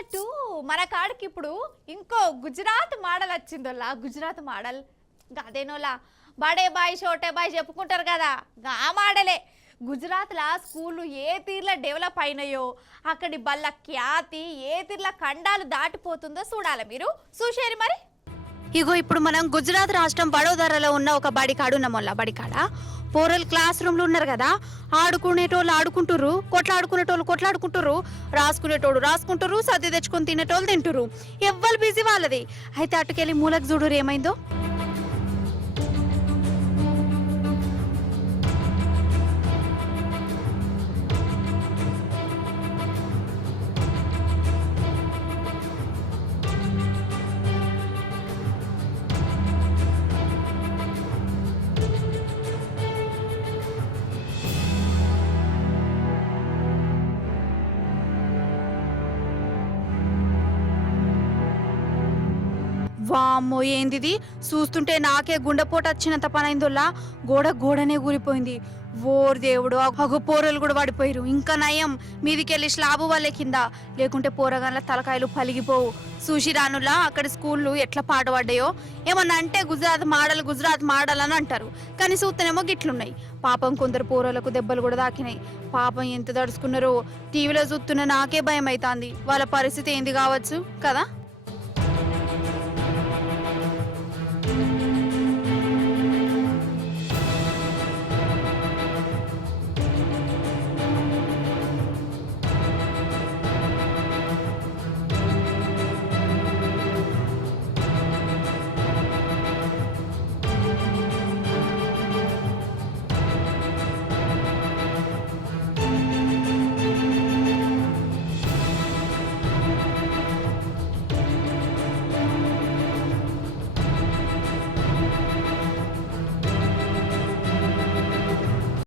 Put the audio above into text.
అన్నట్టు మన కాడికి ఇప్పుడు ఇంకో గుజరాత్ మోడల్ వచ్చిందోలా. గుజరాత్ మోడల్ అదేనోలా బడే బాయ్ షోటే బాయ్ చెప్పుకుంటారు కదా, ఆ మోడలే. గుజరాత్లో స్కూళ్ళు ఏ తీర్ల డెవలప్ అయినాయో, అక్కడి బల్ల ఖ్యాతి ఏ తీర్ల ఖండాలు దాటిపోతుందో చూడాలి. మీరు చూసేరి మరి. ఇగో ఇప్పుడు మనం గుజరాత్ రాష్ట్రం వడోదరలో ఉన్న ఒక బడికాడు ఉన్నామోళ్ళ. బడికాడ పోరలు క్లాస్ రూమ్లు ఉన్నారు కదా, ఆడుకునేటోళ్ళు ఆడుకుంటుర్రు, కొట్లాడుకునేటోళ్ళు కొట్లాడుకుంటుర్రు, రాసుకునేటోళ్ళు రాసుకుంటుర్రు, సర్ది తెచ్చుకొని తినేటోళ్ళు తింటుర్రు. ఎవ్వరు బిజీ వాళ్ళది. అయితే అటుకెళ్ళి మూలకు చూడురు ఏమైందో. వామ్మో ఏందిది, చూస్తుంటే నాకే గుండెపోటు వచ్చినంత పనైందోలా. గోడనే కూలిపోయింది. ఓర్ దేవుడు, అగో పోరలు కూడా పడిపోయారు. ఇంకా నయం మీదికెళ్ళి స్లాబు వాళ్ళే కింద, లేకుంటే పోరగాన్ల తలకాయలు పలిగిపోవు. చూసి రానులా అక్కడ స్కూళ్ళు ఎట్లా పాటపడ్డాయో. ఏమన్నా అంటే గుజరాత్ మాడల్ అని అంటారు, కానీ చూస్తేనేమో గిట్లున్నాయి. పాపం కొందరు పోరలకు దెబ్బలు కూడా తాకినాయి. పాపం ఎంత దడుచుకున్నారో. టీవీలో చూస్తున్న నాకే భయం అవుతుంది. వాళ్ళ పరిస్థితి ఏంది కావచ్చు కదా.